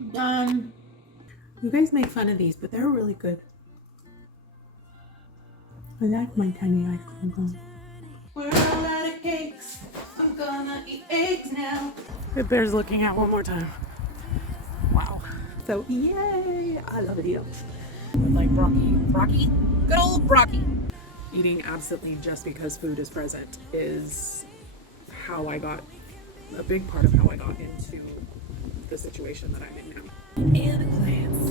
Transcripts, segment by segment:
You guys make fun of these, but they're really good. I like my tiny ice cream cone. We're all out of cakes. I'm gonna eat eggs now. It bears looking at one more time. Wow. So yay! I love it. Like Brocky, good old Brocky. Eating absently just because food is present is how I got, a big part of how I got into the situation that I'm in now. And a glance.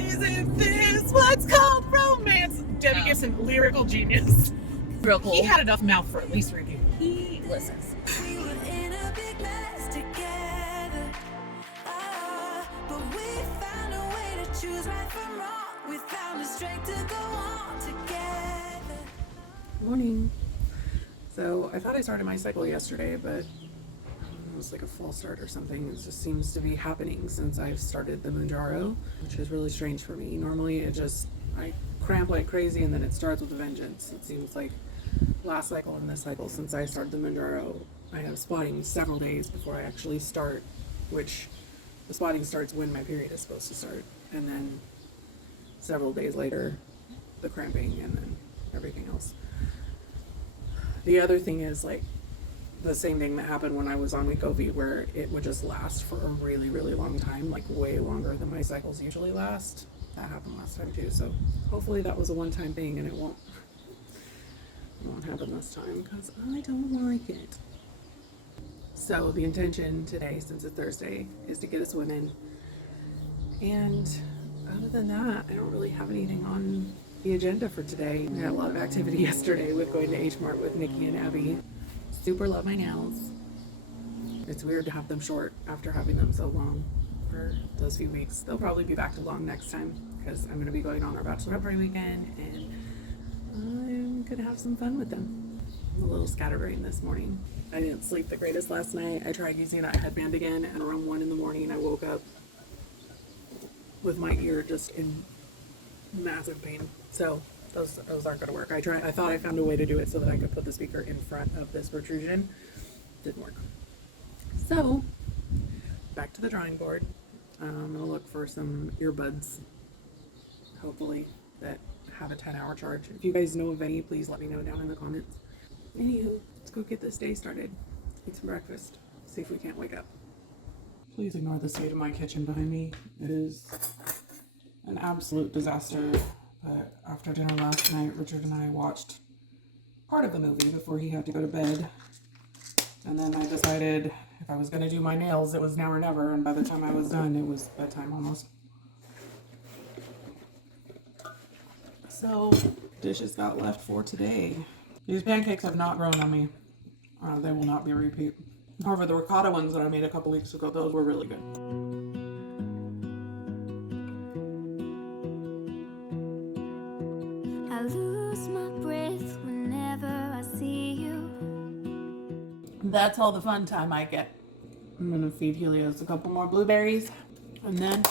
Isn't this what's called romance? Debbie Gibson, lyrical genius. Real cool. He had enough mouth for at least 3 people. He listens. We were in a big mess together, but we found a way to choose right from wrong. We found the strength to go on together. Morning. So I thought I started my cycle yesterday, but it was like a false start or something. It just seems to be happening since I've started the Mounjaro, which is really strange for me. Normally I cramp like crazy and then it starts with a vengeance. It seems like last cycle and this cycle since I started the Mounjaro, I have spotting several days before I actually start, which the spotting starts when my period is supposed to start. And then several days later, the cramping and then everything else. The other thing is like the same thing that happened when I was on Wegovy, where it would just last for a really, really long time, like way longer than my cycles usually last. That happened last time too, so hopefully that was a one-time thing and it won't happen this time because I don't like it. So the intention today, since it's Thursday, is to get a swim in. And other than that, I don't really have anything on the agenda for today. I had a lot of activity yesterday with going to H Mart with Nikki and Abby. Super love my nails. It's weird to have them short after having them so long for those few weeks. They'll probably be back to long next time because I'm going to be going on our bachelorette party weekend and I'm going to have some fun with them. A little scatterbrain this morning. I didn't sleep the greatest last night. I tried using that headband again and around 1 in the morning I woke up with my ear just in massive pain. So those aren't going to work. I thought I found a way to do it so that I could put the speaker in front of this protrusion. Didn't work. So back to the drawing board. I'm going to look for some earbuds, hopefully, that have a 10-hour charge. If you guys know of any, please let me know down in the comments. Anywho, let's go get this day started. Eat some breakfast. See if we can't wake up. Please ignore the state of my kitchen behind me. It is an absolute disaster. But after dinner last night, Richard and I watched part of the movie before he had to go to bed. And then I decided if I was going to do my nails, it was now or never. And by the time I was done, it was bedtime almost. So, dishes got left for today. These pancakes have not grown on me. They will not be a repeat. However, the ricotta ones that I made a couple weeks ago, those were really good. I lose my breath whenever I see you. That's all the fun time I get. I'm gonna feed Helios a couple more blueberries and then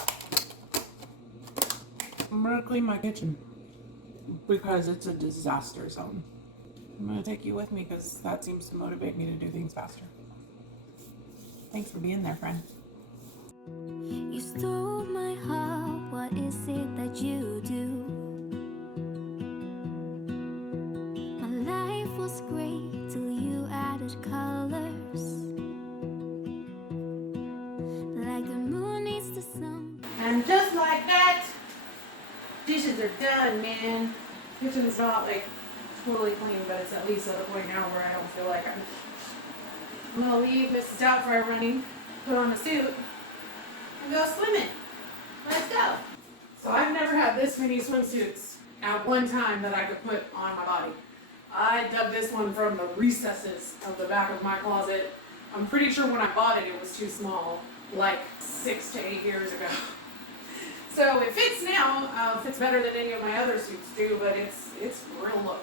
I'm gonna clean my kitchen because it's a disaster zone. I'm gonna take you with me because that seems to motivate me to do things faster. Thanks for being there, friend. You stole my heart, what is it that you do? My life was great till you added colors. Like the moon needs the sun. And just like that, dishes are done, man. Kitchen's not like totally clean, but it's at least at a point now where I don't feel like I'm gonna leave Mrs. Doubtfire running, put on a suit, and go swimming. Let's go. So I've never had this many swimsuits at one time that I could put on my body. I dug this one from the recesses of the back of my closet. I'm pretty sure when I bought it, it was too small, like 6 to 8 years ago. So it fits now, fits better than any of my other suits do, but it's real low.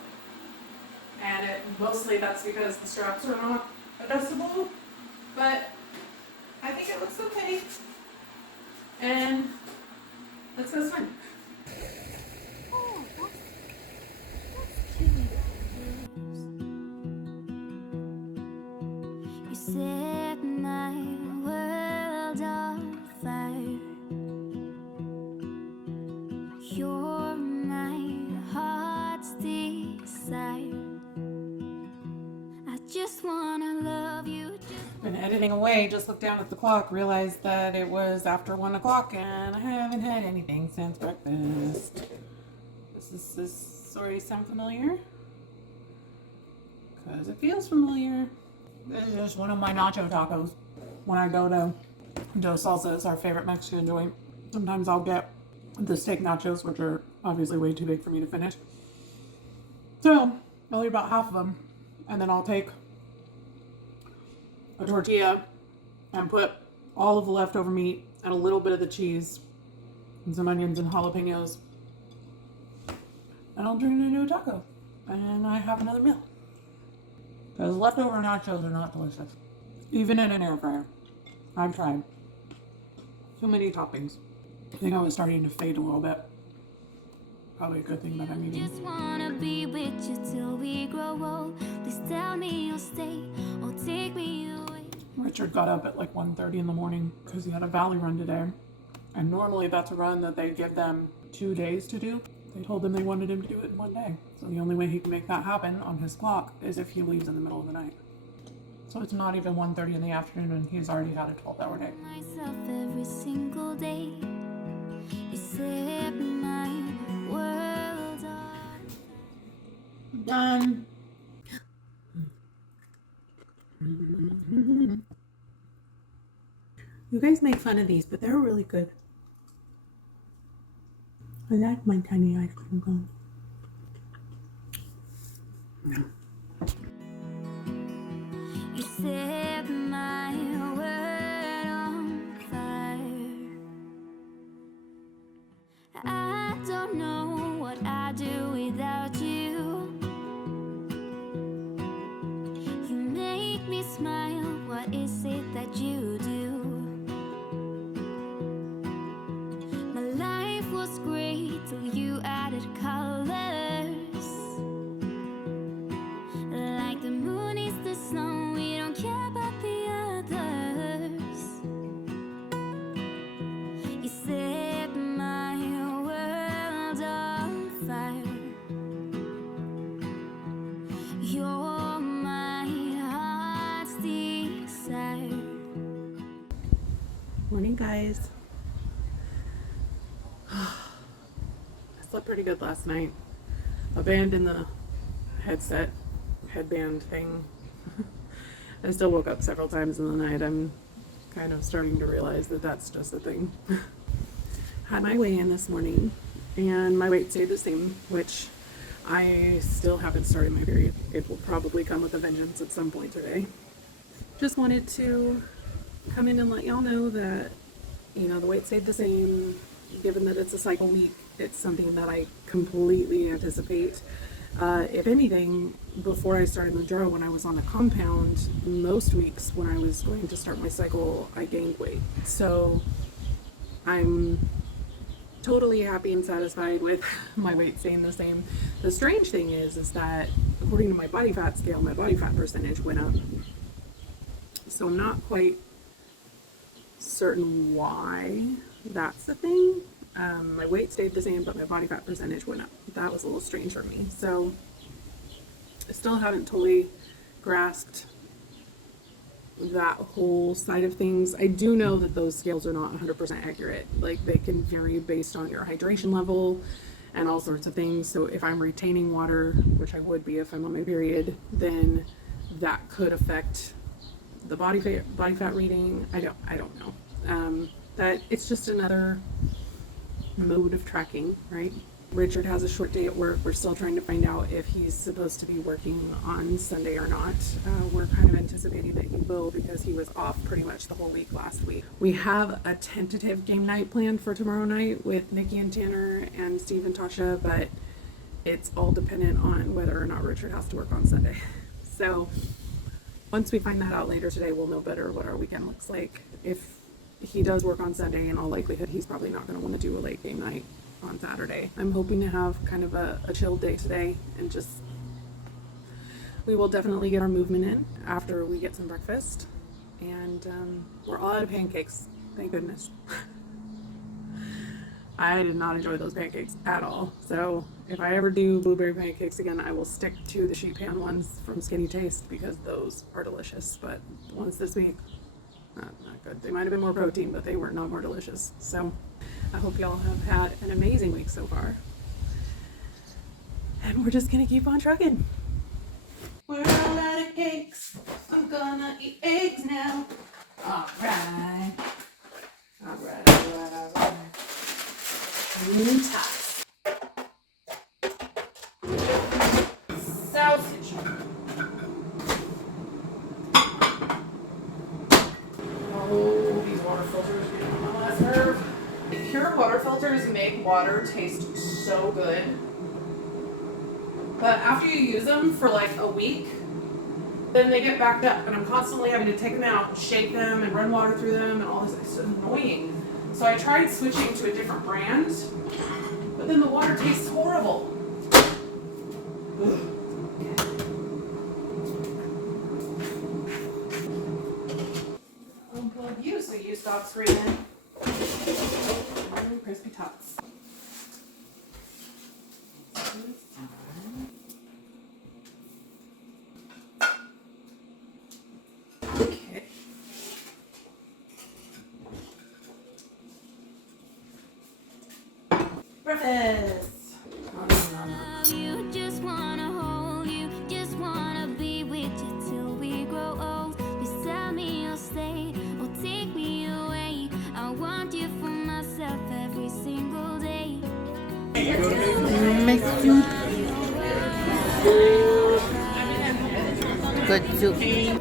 And mostly that's because the straps are not adjustable, but I think it looks okay. And let's go swim. Oh, that's cute. You set my world on fire. been editing away, just looked down at the clock, realized that it was after 1 o'clock, and I haven't had anything since breakfast. Does this story sound familiar? Because it feels familiar. This is just one of my nacho tacos. When I go to Dos Salsas, our favorite Mexican joint, sometimes I'll get the steak nachos, which are obviously way too big for me to finish. So I'll eat about half of them, and then I'll take a tortilla and put all of the leftover meat and a little bit of the cheese and some onions and jalapenos, and I'll turn it into a taco, and I have another meal. Because leftover nachos are not delicious, even in an air fryer. I've tried. Too many toppings. I think I was starting to fade a little bit. Probably a good thing that I'm eating. Just wanna be with you till we grow old. Please tell me you'll stay or take me away. Richard got up at like 1:30 in the morning because he had a valley run today. And normally that's a run that they give them 2 days to do. They told him they wanted him to do it in 1 day. So the only way he can make that happen on his clock is if he leaves in the middle of the night. So it's not even 1:30 in the afternoon and he's already had a 12-hour day. Myself every single day. You set my world on. Done. You guys make fun of these, but they're really good. I like my tiny ice cream cone. You set my world on fire. I don't know what I'd do without you. You make me smile. What is it that you do? My life was great till you added colors. Like the moon is the snow, we don't care about the others. You set my world on fire. You're my heart's desire. Morning, guys. I slept pretty good last night. Abandoned the headband thing. I still woke up several times in the night. I'm kind of starting to realize that that's just a thing. Had my weigh-in this morning, and my weight stayed the same, which I still haven't started my period. It will probably come with a vengeance at some point today. Just wanted to come in and let y'all know that, you know, the weight stayed the same. Given that it's a cycle week, it's something that I completely anticipate. If anything, before I started Mounjaro, when I was on the compound, most weeks when I was going to start my cycle, I gained weight. So I'm totally happy and satisfied with my weight staying the same. The strange thing is that according to my body fat scale, my body fat percentage went up. So I'm not quite certain why that's the thing. My weight stayed the same, but my body fat percentage went up. That was a little strange for me. So I still haven't totally grasped that whole side of things. I do know that those scales are not 100% accurate. Like, they can vary based on your hydration level and all sorts of things. So if I'm retaining water, which I would be if I'm on my period, then that could affect the body fat reading. I don't know. That it's just another mode of tracking, right? Richard has a short day at work. We're still trying to find out if he's supposed to be working on Sunday or not. We're kind of anticipating that he will, because he was off pretty much the whole week last week. We have a tentative game night planned for tomorrow night with Nikki and Tanner and Steve and Tasha, but it's all dependent on whether or not Richard has to work on Sunday. So once we find that out later today, we'll know better what our weekend looks like. If he does work on Sunday, in all likelihood, he's probably not going to want to do a late game night on Saturday. I'm hoping to have kind of a chill day today, and just, we will definitely get our movement in after we get some breakfast. And we're all out of pancakes, thank goodness. I did not enjoy those pancakes at all. So if I ever do blueberry pancakes again, I will stick to the sheet pan ones from Skinny Taste because those are delicious. But the ones this week, not good. They might have been more protein, but they were not more delicious. So I hope y'all have had an amazing week so far. And we're just gonna keep on trucking. We're all out of cakes. I'm gonna eat eggs now. Alright. Alright. Tots. Sausage. Oh, these water filters are getting on my last nerve. Pure water filters make water taste so good. But after you use them for like a week, then they get backed up, and I'm constantly having to take them out, shake them, and run water through them, and all this. It's annoying. So I tried switching to a different brand, but then the water tastes horrible. Unplug you so you stop screaming. Crispy tots. Okay. Breakfast. You just wanna hold you, just wanna be with you till we grow old. Just tell me you'll stay or take me away. I want you for myself every single day. Make soup. Good soup. You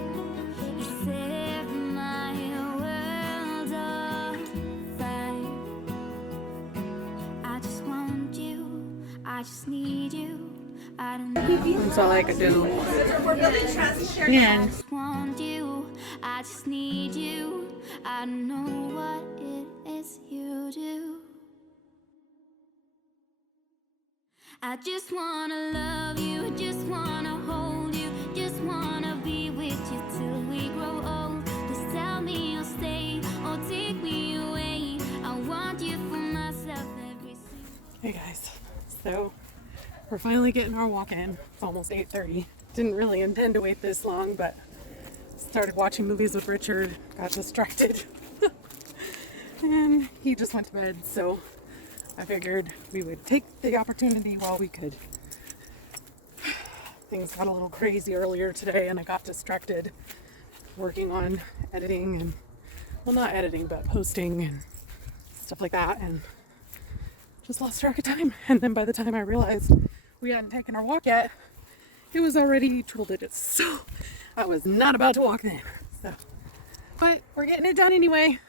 set my world on fire. I just want you, I just need you. I don't know. That's all I could do. Yeah. I just want you, I just need you. I don't know what it is you do. I just wanna love you, just wanna hold you, just wanna be with you till we grow old. Just tell me you'll stay or take me away. I want you for myself every single. Hey guys, so we're finally getting our walk in. It's almost 8:30. Didn't really intend to wait this long, but started watching movies with Richard, got distracted, and he just went to bed. So I figured we would take the opportunity while we could. Things got a little crazy earlier today, and I got distracted working on editing and, well, not editing, but posting and stuff like that, and just lost track of time. And then by the time I realized we hadn't taken our walk yet, it was already triple digits. So I was not about to walk then. So, but we're getting it done anyway.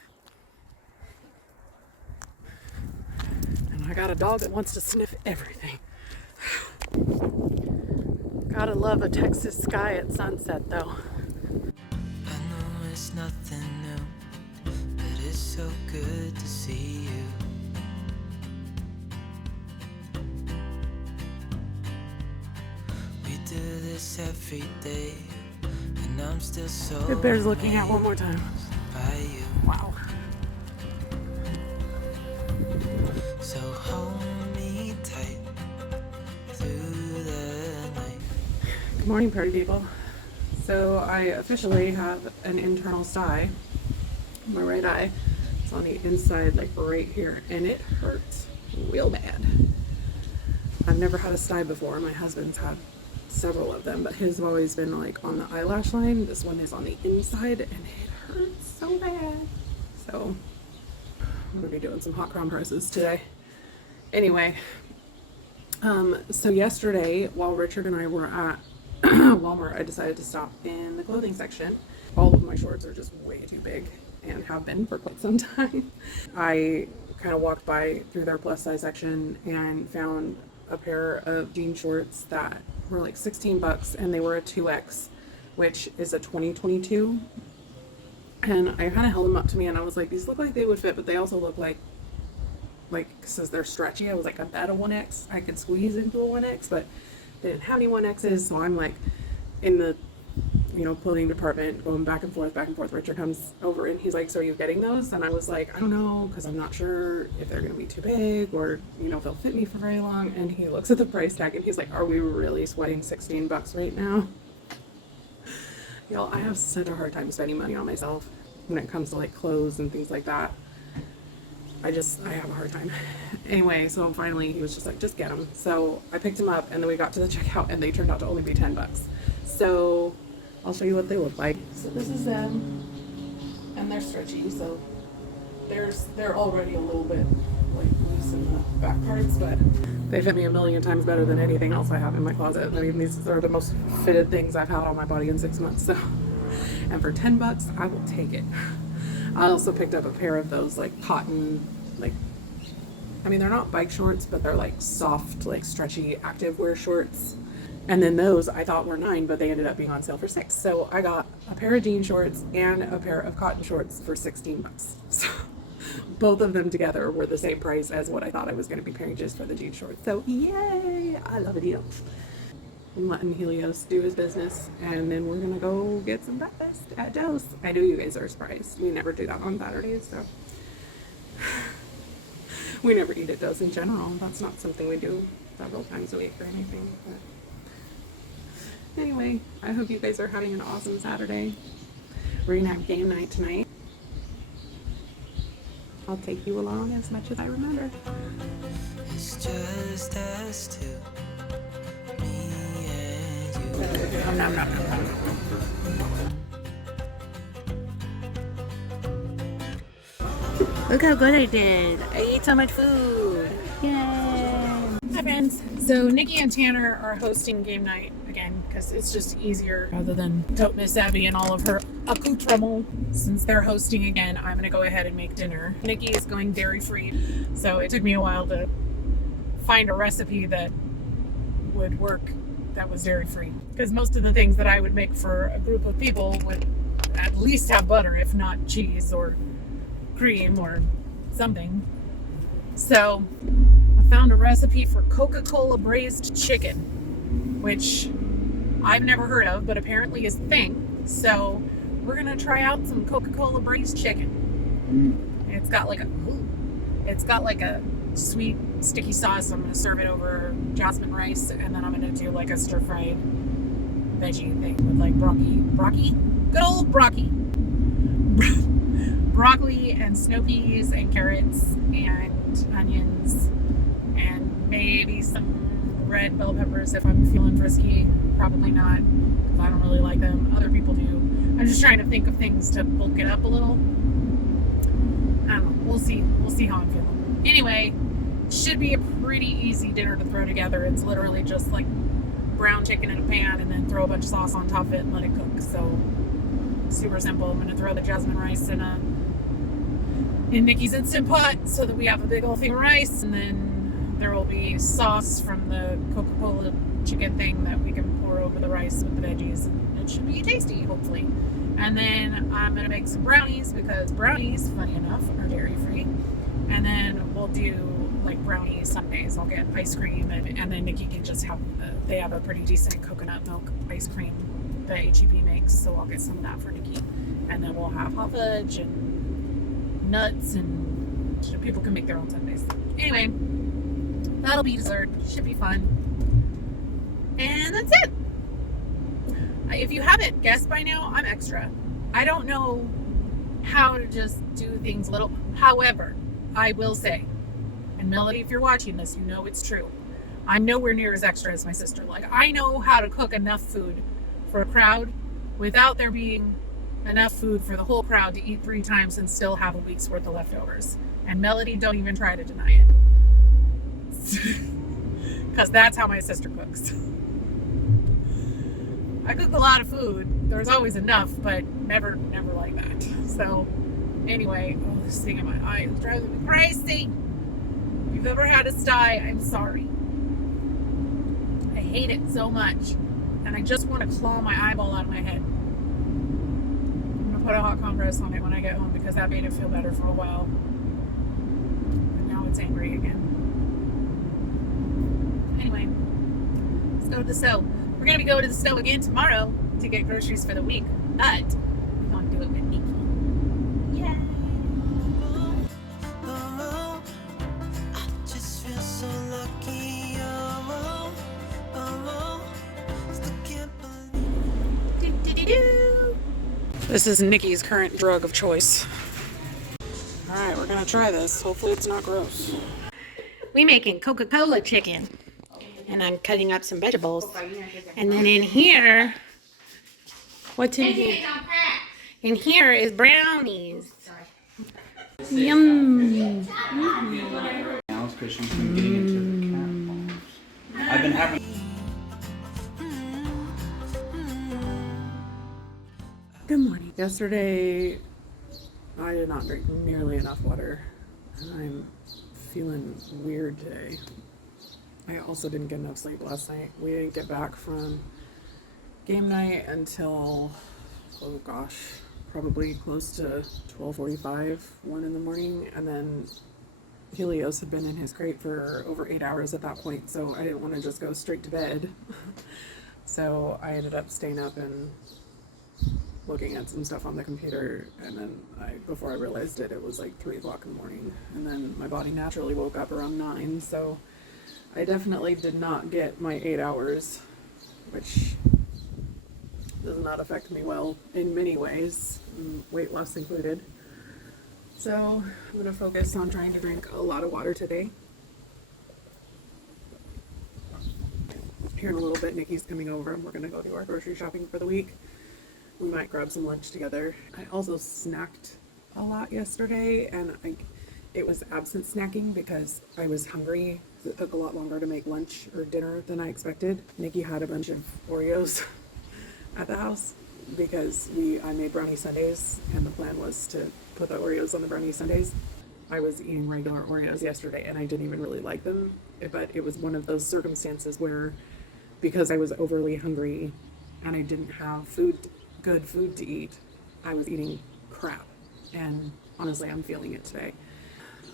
And I got a dog that wants to sniff everything. Gotta love a Texas sky at sunset though. I know it's nothing new, but it's so good to see you. We do this every day, and I'm still so It bears looking at one more time. by you. Wow. So hold me tight through the night. Good morning, party people. So I officially have an internal sty in my right eye. It's on the inside, like right here, and it hurts real bad. I've never had a sty before. My husband's had several of them, but his have always been like on the eyelash line. This one is on the inside, and it hurts so bad. So I'm gonna be doing some hot crown presses today. Anyway, so yesterday while Richard and I were at Walmart, I decided to stop in the clothing section. All of my shorts are just way too big and have been for quite some time. I kind of walked by through their plus size section and found a pair of jean shorts that were like $16, and they were a 2X, which is a 2022. And I kind of held them up to me and I was like, these look like they would fit, but they also look like since they're stretchy, I was like, I bet a 1X I could squeeze into a 1X, but they didn't have any 1Xs. So I'm like in the clothing department, going back and forth. Richard comes over and he's like, so are you getting those? And I was like, I don't know, because I'm not sure if they're going to be too big or, if they'll fit me for very long. And he looks at the price tag and he's like, are we really sweating $16 right now? I have such a hard time spending money on myself when it comes to like clothes and things like that. I have a hard time. Anyway, so finally he was just like, just get them. So I picked him up and then we got to the checkout and they turned out to only be $10. So I'll show you what they look like. So this is them, and they're stretchy, so they're already a little bit like loose in the back parts, but they fit me a million times better than anything else I have in my closet. I mean, these are the most fitted things I've had on my body in 6 months. So, and for $10, I will take it. I also picked up a pair of those like cotton, they're not bike shorts, but they're like soft, like stretchy activewear shorts. And then those I thought were $9, but they ended up being on sale for $6. So I got a pair of jean shorts and a pair of cotton shorts for $16. So both of them together were the same price as what I thought I was going to be paying just for the jean shorts. So yay! I love a deal. I'm letting Helios do his business, and then we're going to go get some breakfast at Joe's. I know you guys are surprised. We never do that on Saturdays, so we never eat at Joe's in general. That's not something we do several times a week or anything. But anyway, I hope you guys are having an awesome Saturday. We're going to have game night tonight. I'll take you along as much as I remember. It's just us two, me and you. Nom, nom, nom, nom. Look how good I did. I ate so much food. Yay. Hi friends. So Nikki and Tanner are hosting game night again because it's just easier rather than tote Miss Abby and all of her accoutrement. Since they're hosting again, I'm going to go ahead and make dinner. Nikki is going dairy free, so it took me a while to find a recipe that would work that was dairy free, because most of the things that I would make for a group of people would at least have butter, if not cheese or cream or something. So I found a recipe for Coca-Cola braised chicken, which I've never heard of, but apparently is a thing. So we're gonna try out some Coca-Cola braised chicken. It's got like a sweet sticky sauce. I'm gonna serve it over jasmine rice, and then I'm gonna do like a stir-fried veggie thing with like broccoli, good old broccoli. Broccoli and snow peas and carrots and onions and maybe some red bell peppers if I'm feeling frisky. Probably not, because I don't really like them. Other people do. I'm just trying to think of things to bulk it up a little. I don't know. We'll see how I'm feeling. Anyway, should be a pretty easy dinner to throw together. It's literally just like brown chicken in a pan and then throw a bunch of sauce on top of it and let it cook. So super simple. I'm gonna throw the jasmine rice in Nikki's Instant Pot so that we have a big old thing of rice, and then there will be sauce from the Coca-Cola chicken thing that we can pour over the rice with the veggies, and it should be tasty, hopefully. And then I'm gonna make some brownies, because brownies, funny enough, are dairy free. And then we'll do like brownie sundaes. I'll get ice cream, and then Nikki can just have they have a pretty decent coconut milk ice cream that HEB makes, so I'll get some of that for Nikki. And then we'll have hot fudge and nuts, and people can make their own sundaes. Anyway, that'll be dessert. Should be fun. And that's it. If you haven't guessed by now, I'm extra. I don't know how to just do things little. However, I will say, and Melody, if you're watching this, you know it's true. I'm nowhere near as extra as my sister. Like, I know how to cook enough food for a crowd without there being enough food for the whole crowd to eat 3 times and still have a week's worth of leftovers. And Melody, don't even try to deny it. Because that's how my sister cooks. I cook a lot of food. There's always enough, but never like that. So anyway, this thing in my eye is driving me crazy. If you've ever had a sty, I'm sorry. I hate it so much. And I just want to claw my eyeball out of my head. Put a hot compress on it when I get home, because that made it feel better for a while. But now it's angry again. Anyway, let's go to the snow. We're going to go to the snow again tomorrow. to get groceries for the week, but we want to do it with Nikki. Yeah. Oh, I just feel so lucky. Still can't believe. Do-do-do-do. This is Nikki's current drug of choice. All right, we're gonna try this. Hopefully it's not gross. We making Coca-Cola chicken, and I'm cutting up some vegetables. And then in here, what's in here? In here is brownies. Yum. Now because she's been getting into the cat farms. I've been having. Good morning. Yesterday, I did not drink nearly enough water, and I'm feeling weird today. I also didn't get enough sleep last night. We didn't get back from game night until, oh gosh, probably close to 12:45, 1 in the morning, and then Helios had been in his crate for over 8 hours at that point, so I didn't want to just go straight to bed. So I ended up staying up and looking at some stuff on the computer, and then before I realized it, it was like 3 o'clock in the morning, and then my body naturally woke up around 9, so I definitely did not get my 8 hours, which does not affect me well in many ways, weight loss included. So I'm going to focus on trying to drink a lot of water today. Here in a little bit, Nikki's coming over and we're going to go do our grocery shopping for the week. We might grab some lunch together. I also snacked a lot yesterday, and it was absent snacking because I was hungry. It took a lot longer to make lunch or dinner than I expected. Nikki had a bunch of Oreos at the house because I made brownie sundaes, and the plan was to put the Oreos on the brownie sundaes. I was eating regular Oreos yesterday and I didn't even really like them, but it was one of those circumstances where, because I was overly hungry and I didn't have good food to eat, I was eating crap, and honestly I'm feeling it today.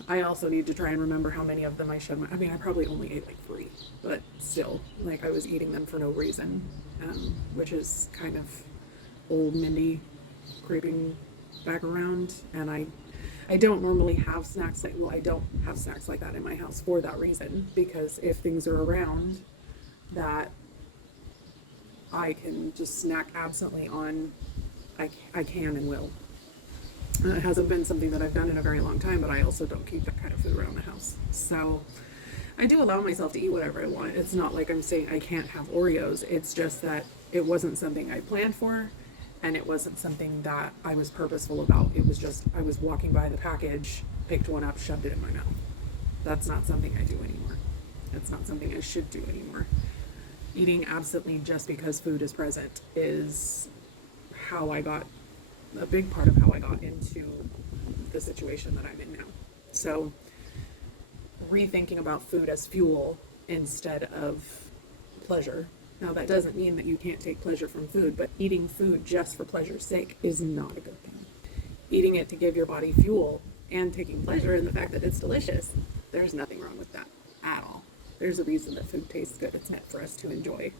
I also need to try and remember how many of them I should. I mean, I probably only ate like 3, but still, like, I was eating them for no reason, which is kind of old Mindy creeping back around. And I don't normally have snacks I don't have snacks like that in my house for that reason, because if things are around that I can just snack absently on, I can and will. It hasn't been something that I've done in a very long time, but I also don't keep that kind of food around the house. So I do allow myself to eat whatever I want. It's not like I'm saying I can't have Oreos. It's just that it wasn't something I planned for, and it wasn't something that I was purposeful about. It was just, I was walking by the package, picked one up, shoved it in my mouth. That's not something I do anymore. That's not something I should do anymore. Eating absently just because food is present is a big part of how I got into the situation that I'm in now. So rethinking about food as fuel instead of pleasure. Now, that doesn't mean that you can't take pleasure from food, but eating food just for pleasure's sake is not a good thing. Eating it to give your body fuel and taking pleasure in the fact that it's delicious, there's nothing wrong with that at all. There's a reason that food tastes good. It's meant for us to enjoy.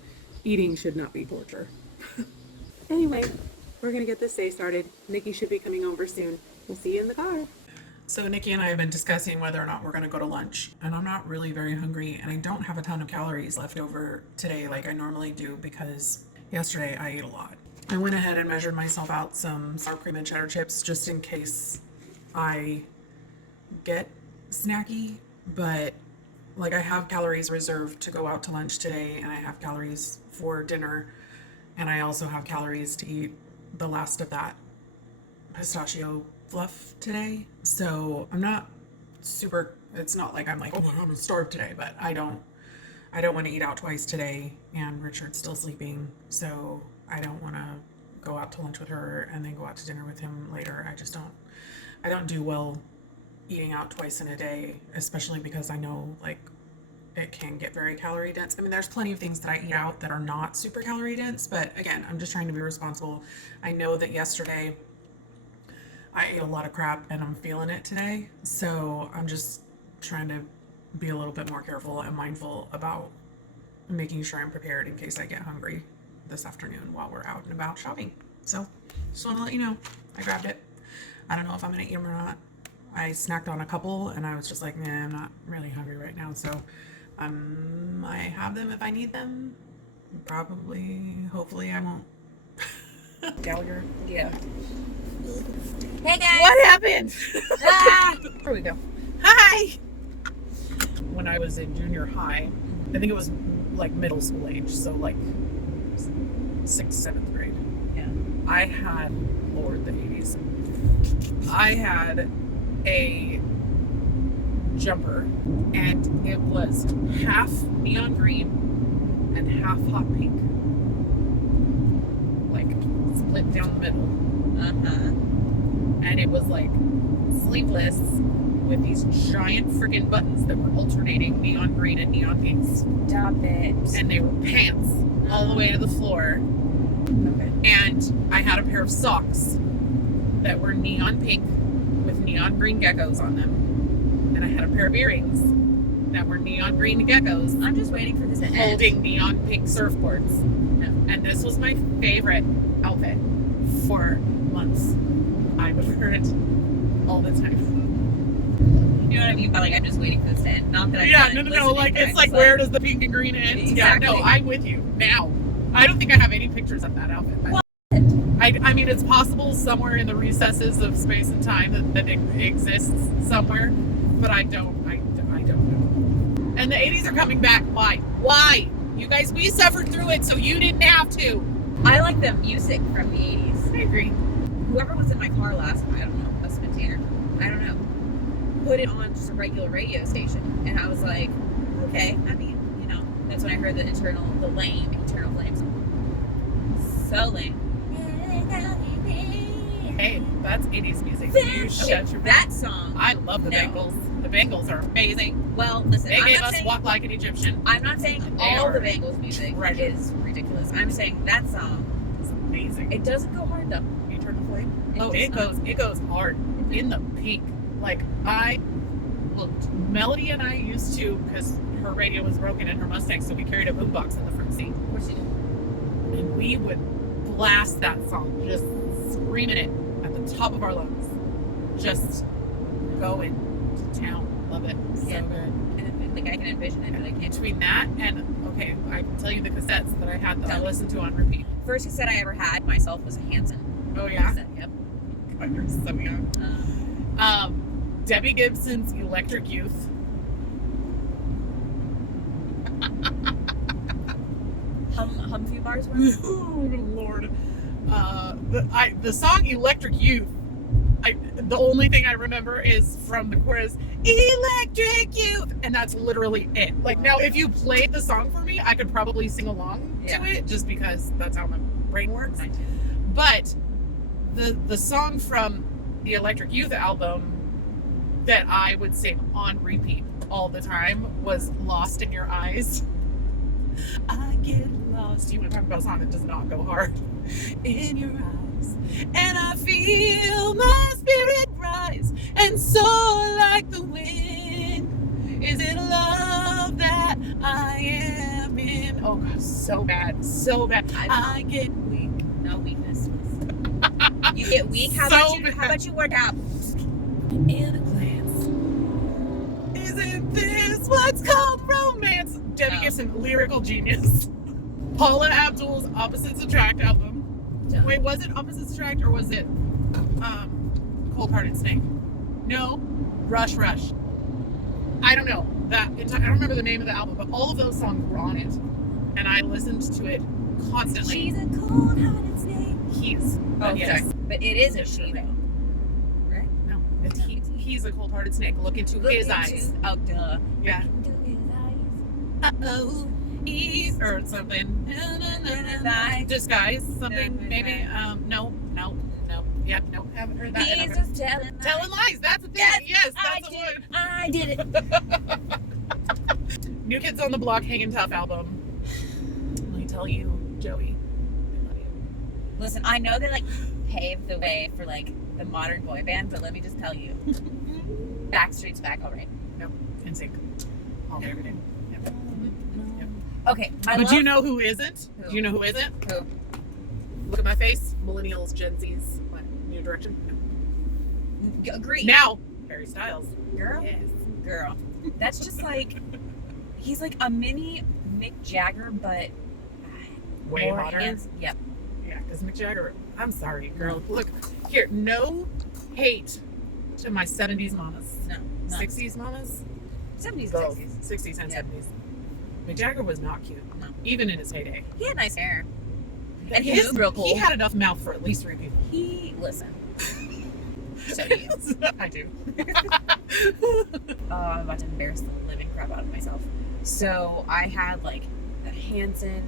Eating should not be torture. Anyway, we're going to get this day started. Nikki should be coming over soon. We'll see you in the car. So Nikki and I have been discussing whether or not we're going to go to lunch. And I'm not really very hungry, and I don't have a ton of calories left over today like I normally do, because yesterday I ate a lot. I went ahead and measured myself out some sour cream and cheddar chips just in case I get snacky, but like, I have calories reserved to go out to lunch today, and I have calories for dinner, and I also have calories to eat the last of that pistachio fluff today. So I'm not super, it's not like I'm like, oh my God, I'm starved today, but I don't want to eat out twice today, and Richard's still sleeping, so I don't want to go out to lunch with her and then go out to dinner with him later. I don't do well eating out twice in a day, especially because I know, like, it can get very calorie dense. I mean, there's plenty of things that I eat out that are not super calorie dense, but again, I'm just trying to be responsible. I know that yesterday I ate a lot of crap and I'm feeling it today, so I'm just trying to be a little bit more careful and mindful about making sure I'm prepared in case I get hungry. this afternoon while we're out and about shopping. So just want to let you know, I grabbed it. I don't know if I'm gonna eat them or not. I snacked on a couple and I was just like, nah, I'm not really hungry right now. So I have them if I need them. Probably, hopefully I won't. Gallagher. Yeah. Hey guys. What happened? Ah. Here we go. Hi. When I was in junior high, I think it was like middle school age, so like 6th, 7th grade. Yeah. I had, Lord, the 80s. I had a jumper, and it was half neon green and half hot pink, like split down the middle. And it was like sleeveless with these giant freaking buttons that were alternating neon green and neon pink. Stop it. And they were pants all the way to the floor. Okay. And I had a pair of socks that were neon pink with neon green geckos on them. And I had a pair of earrings that were neon green geckos I'm just waiting for this to end. holding neon pink surfboards. And this was my favorite outfit for months. I would wear it all the time. You know what I mean? But like, I'm just waiting for this to end. Not that I'm Yeah, done no. listening, Like, but it's I'm like, just where does the pink and green end? Exactly. Yeah, no, I'm with you now. I don't think I have any pictures of that outfit. But I mean, it's possible somewhere in the recesses of space and time that it exists somewhere, but I don't know. And the 80s are coming back. Why? Why? You guys, we suffered through it, so you didn't have to. I like the music from the 80s. I agree. Whoever was in my car last time, I don't know, must have been Tanner. I don't know. Put it on just a regular radio station. And I was like, okay. I mean, you know, that's when I heard the lame internal flames. So lame. Hey, that's 80s music. You shut Okay, your that mouth. song. I love the No. Bengals. The Bengals are amazing. Well, listen, They I'm gave not us saying, Walk Like an Egyptian. I'm not saying They all are the Bengals music treasure. is ridiculous. I'm saying that song. It's amazing. It doesn't go hard though. Eternal Flame. Oh, does it goes hard in the peak. Like Melody and I used to, because her radio was broken in her Mustang, so we carried a boombox in the front seat, Of course you do. and we would blast that song, just screaming it at the top of our lungs, just going to town. Love it. So Yeah. good. And like I can envision it, but I can't. Between that and okay, I can tell you the cassettes that I had that I Tell me. listened to on repeat. First cassette I ever had myself was a Hanson Oh yeah. cassette. Yep. God, you're so young. Debbie Gibson's Electric Youth. Hum few bars were. Oh Lord. The song Electric Youth. The only thing I remember is from the chorus, Electric Youth, and that's literally it. Like now, if you played the song for me, I could probably sing along Yeah. to it, just because that's how my brain works. But the song from the Electric Youth album that I would sing on repeat all the time was Lost in Your Eyes. I get lost. You want to talk about a song that does not go hard? In your eyes, and I feel my spirit rise, and soar like the wind. Is it love that I am in? Oh God, so bad, so bad. I get weak. No weakness. You get weak. How So about you work out? In a glance. Isn't this what's called romance? Debbie No. Gibson, lyrical genius. Paula Abdul's Opposites Attract album. Done. Wait, was it Opposites Attract or was it Cold Hearted Snake? No, Rush. I don't know. I don't remember the name of the album, but all of those songs were on it. And I listened to it constantly. She's a cold-hearted snake. He's. Oh, yes. sorry. But it is a she though, right? No, it's he's a cold hearted snake. Look into Look his into- eyes. Oh, duh. Yeah. Into his eyes. Uh-oh. Or something. Disguise. Something, maybe. No. Yep, no, haven't heard that. He's just telling Telling lies. That's the thing. Yes, that's the one. I did it. New Kids on the Block, Hangin' Tough album. Let me tell you, Joey. I love you. Listen, I know they like paved the way for like the modern boy band, but let me just tell you, Backstreet's back already. No, NSYNC. All day, every day. Yep. Okay, But you know who isn't? Who? Do you know who isn't? Who? Look at my face. Millennials, Gen Zs. What? New direction? Agree. Now, Harry Styles. Girl? Yes. Girl. That's just like, he's like a mini Mick Jagger, but Way more hotter. Yep. Yeah, because Mick Jagger, I'm sorry, girl. Look, here, no hate to my 70s mamas. No. 60s mamas? 70s, Both. 60s. 60s and Yeah. 70s. Mick Jagger was not cute. No. Even in his heyday. He had nice hair. And he moved real cool. He had enough mouth for at least 3 people. Listen. So do you. I do. I'm about to embarrass the living crap out of myself. So I had like the Hanson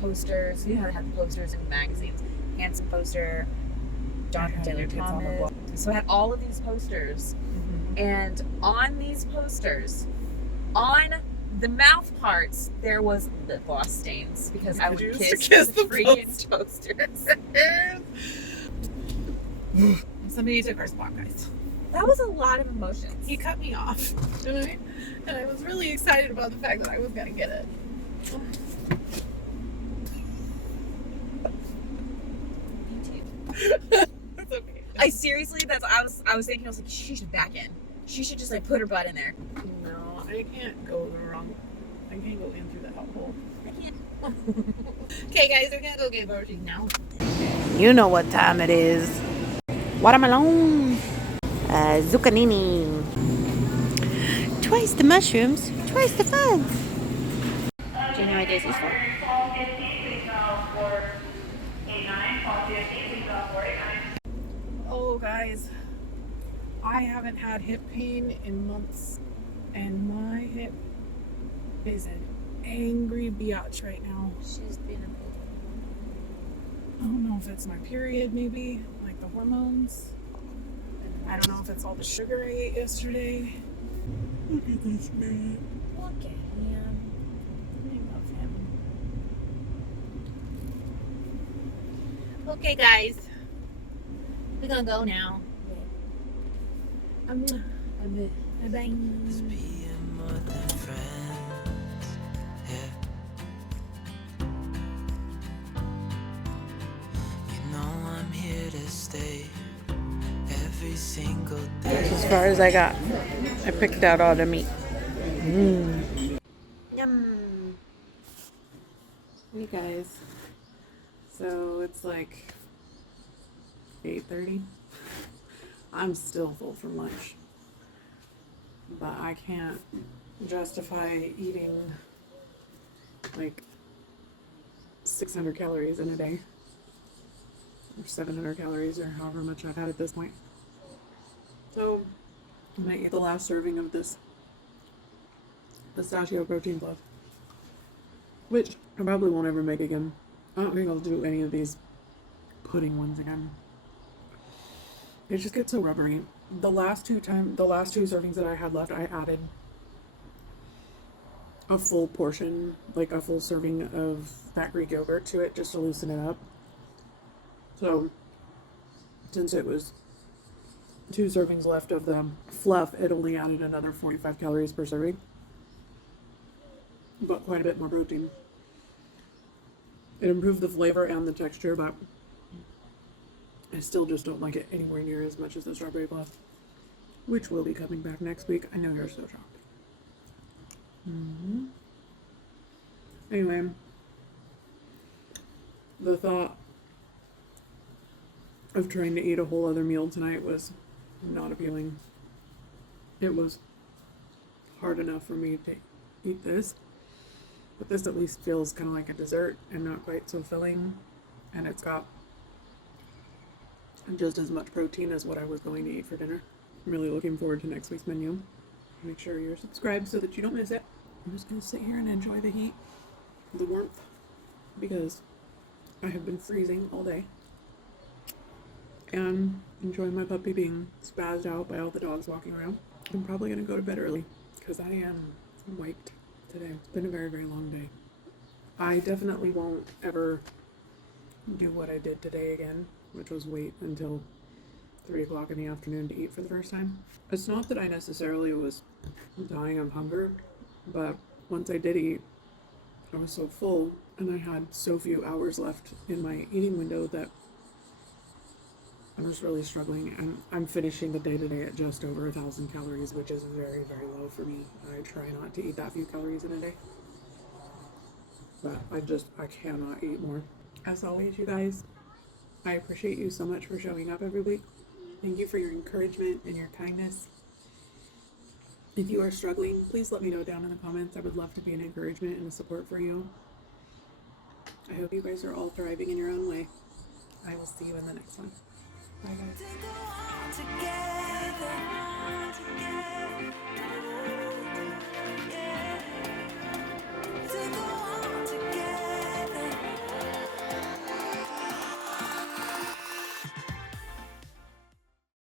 posters. You know, I had the posters in magazines. Hanson poster, Jonathan Taylor Kids on the Thomas. Block. So I had all of these posters, and on these posters, on the mouth parts, there was lip gloss stains because I would You used kiss, to kiss the the freaking posters. Somebody took our spot, guys. That was a lot of emotions. He cut me off, and I was really excited about the fact that I was gonna get it. It's okay. I seriously, I was thinking, I was like, she should back in. She should just like put her butt in there. No, I can't go the wrong. I can't go in through the hole. I can't. Okay, guys, we're gonna go get groceries now. You know what time it is. Watermelon. Zucchini. Twice the mushrooms, twice the fun. Do you know what this is for? Oh, guys, I haven't had hip pain in months, and my hip is an angry biatch right now. She's been I don't know if it's my period, maybe, like the hormones. I don't know if it's all the sugar I ate yesterday. Look at this man. Look at him. I love him. Okay, guys. We're gonna go now. Bye. Just being more than friends, yeah. You know I'm here to stay every single day. As far as I got. I picked out all the meat. Yum. Hey guys, so it's like 8:30. I'm still full from lunch, but I can't justify eating like 600 calories in a day, or 700 calories, or however much I've had at this point. So I'm gonna eat the last serving of this pistachio protein fluff, which I probably won't ever make again. I don't think I'll do any of these pudding ones again. They just get so rubbery. The last two servings that I had left, I added a full portion, like a full serving of that Greek yogurt to it just to loosen it up. So since it was 2 servings left of the fluff, it only added another 45 calories per serving, but quite a bit more protein. It improved the flavor and the texture, but I still just don't like it anywhere near as much as the strawberry fluff, which will be coming back next week. I know you're so shocked. Anyway, the thought of trying to eat a whole other meal tonight was not appealing. It was hard enough for me to eat this, but this at least feels kind of like a dessert and not quite so filling, and it's got just as much protein as what I was going to eat for dinner. I'm really looking forward to next week's menu. Make sure you're subscribed so that you don't miss it. I'm just going to sit here and enjoy the heat, the warmth, because I have been freezing all day, and enjoy my puppy being spazzed out by all the dogs walking around. I'm probably going to go to bed early because I am wiped today. It's been a very, very long day. I definitely won't ever do what I did today again, which was wait until 3 o'clock in the afternoon to eat for the first time. It's not that I necessarily was dying of hunger, but once I did eat, I was so full and I had so few hours left in my eating window that I'm just really struggling. And I'm finishing the day today at just over 1,000 calories, which is very, very low for me. I try not to eat that few calories in a day. But I cannot eat more. As always, you guys, I appreciate you so much for showing up every week. Thank you for your encouragement and your kindness. If you are struggling, please let me know down in the comments. I would love to be an encouragement and a support for you. I hope you guys are all thriving in your own way. I will see you in the next one. Bye, guys. To go on together.